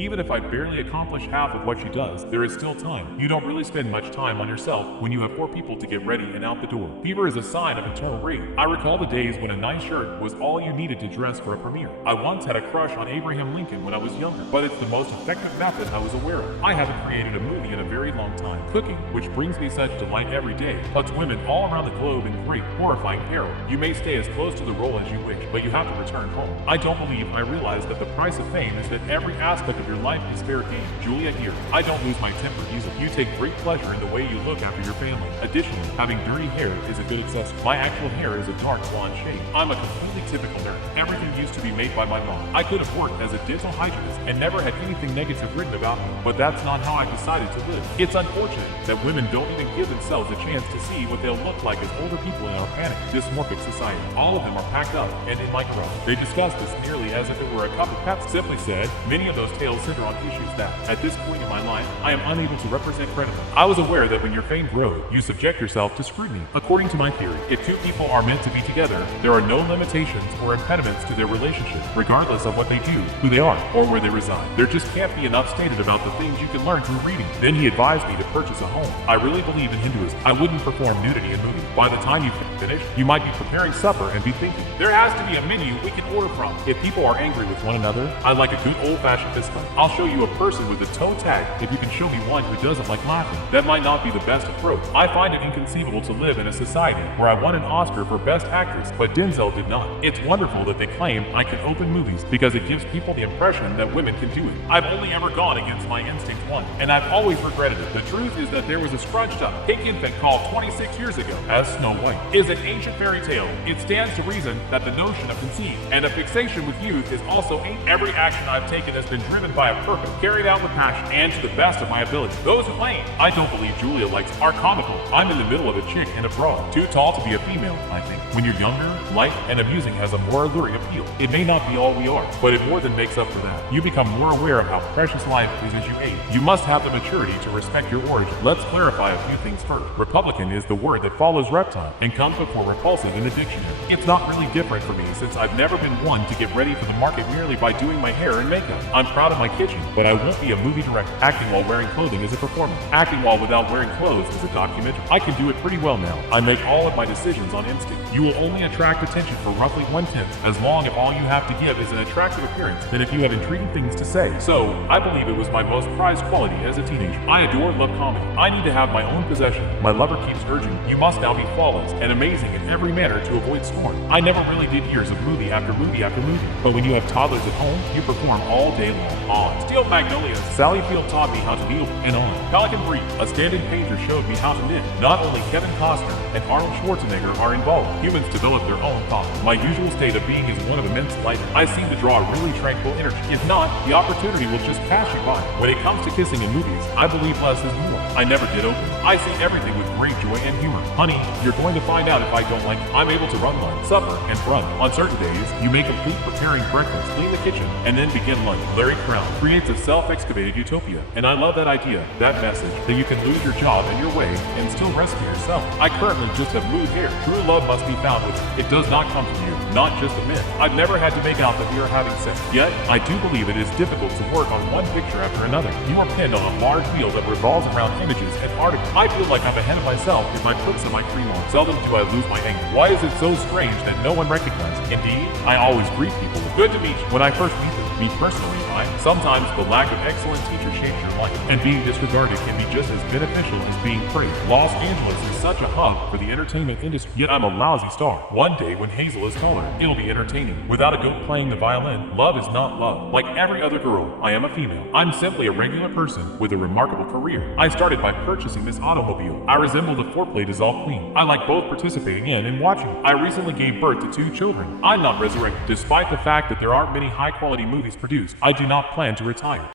Even if I barely accomplish half of what she does, there is still time. You don't really spend much time on yourself when you have 4 people to get ready and out the door. Fever is a sign of internal rage. I recall the days when a nice shirt was all you needed to dress for a premiere. I once had a crush on Abraham Lincoln when I was younger, but it's the most effective method I was aware of. I haven't created a movie in a very long time. Cooking, which brings me such delight every day, puts women all around the globe in great, horrifying peril. You may stay as close to the role as you wish, but you have to return home. I don't believe I realize that the price of fame is that every aspect of your life is fair game. Julia here. I don't lose my temper easily. You take great pleasure in the way you look after your family. Additionally, having dirty hair is a good accessory. My actual hair is a dark blonde shade. I'm a completely typical nerd. Everything used to be made by my mom. I could have worked as a dental hygienist and never had anything negative written about me, but that's not how I decided to live. It's unfortunate that women don't even give themselves a chance to see what they'll look like as older people in our panic, dysmorphic society. All of them are packed up and in my garage. They discuss this nearly as if it were a cup of Pepsi. Simply said, many of those tales center on issues that, at this point in my life, I am unable to represent credibly. I was aware that when your fame grows, you subject yourself to scrutiny. According to my theory, if 2 people are meant to be together, there are no limitations or impediments to their relationship, regardless of what they do, who they are, or where they reside. There just can't be enough stated about the things you can learn through reading. Then he advised me to purchase a home. I really believe in Hinduism. I wouldn't perform nudity in movies. By the time you finish, you might be preparing supper and be thinking, there has to be a menu we can order from. If people are angry with one another, I like a good old-fashioned fist fight. I'll show you a person with a toe tag if you can show me one who doesn't like laughing. That might not be the best approach. I find it inconceivable to live in a society where I won an Oscar for Best Actress, but Denzel did not. It's wonderful that they claim I can open movies because it gives people the impression that women can do it. I've only ever gone against my instinct once, and I've always regretted it. The truth is that there was a scrunched up pink infant called 26 years ago as Snow White. Is an ancient fairy tale. It stands to reason that the notion of conceit and a fixation with youth is also ancient. Every action I've taken has been driven by a purpose, carried out with passion, and to the best of my ability. Those who claim I don't believe Julia likes are comical. I'm in the middle of a chick and a broad. Too tall to be a female, I think. When you're younger, light and amusing has a more alluring appeal. It may not be all we are, but it more than makes up for that. You become more aware of how precious life is as you age. You must have the maturity to respect your origin. Let's clarify a few things first. Republican is the word that follows reptile and comes before repulsive in the dictionary. It's not really different for me since I've never been one to get ready for the market merely by doing my hair and makeup. I'm proud of my kitchen, but I won't be a movie director. Acting while wearing clothing is a performance. Acting while without wearing clothes is a documentary. I can do it pretty well now. I make all of my decisions on instinct. You will only attract attention for roughly 1/10, as long as all you have to give is an attractive appearance than if you have intriguing things to say. So, I believe it was my most prized quality as a teenager. I adore and love comedy. I need to have my own possession. My lover keeps urging, you must now be flawless and amazing in every manner to avoid scorn. I never really did years of movie after movie after movie, but when you have toddlers at home, you perform all day long. On Steel Magnolias, Sally Field taught me how to kneel, and on Pelican Brief, a stand-in painter showed me how to knit. Not only Kevin Costner and Arnold Schwarzenegger are involved, humans develop their own thoughts. My usual state of being is one of immense lightness. I seem to draw a really tranquil energy. If not, the opportunity will just pass you by. When it comes to kissing in movies, I believe less is more. I never did open. I see everything with great joy and humor. Honey, you're going to find out if I don't like it. I'm able to run lunch, supper, and brunch. On certain days, you may complete preparing breakfast, clean the kitchen, and then begin lunch. Larry Crown creates a self-excavated utopia, and I love that idea, that message, that you can lose your job and your way and still rescue yourself. I currently just have moved here. True love must be found with it. It does not come from you, not just a myth. I've never had to make out that we are having sex. Yet, I do believe it is difficult to work on one picture after another. You are pinned on a large wheel that revolves around images and articles. I feel like I'm ahead of myself if I put some of my cream on. Seldom do I lose my anger. Why is it so strange that no one recognizes it? Indeed, I always greet people with good to meet you when I first meet them. Me personally, sometimes the lack of excellent teacher shapes your life, and being disregarded can be just as beneficial as being praised. Los Angeles is such a hub for the entertainment industry, yet I'm a lousy star. One day when Hazel is taller, it'll be entertaining. Without a goat playing the violin, love is not love. Like every other girl, I am a female. I'm simply a regular person with a remarkable career. I started by purchasing this automobile. I resemble the foreplay dissolved queen. I like both participating in and watching. I recently gave birth to 2 children. I'm not resurrected. Despite the fact that there aren't many high-quality movies produced, I do not plan to retire.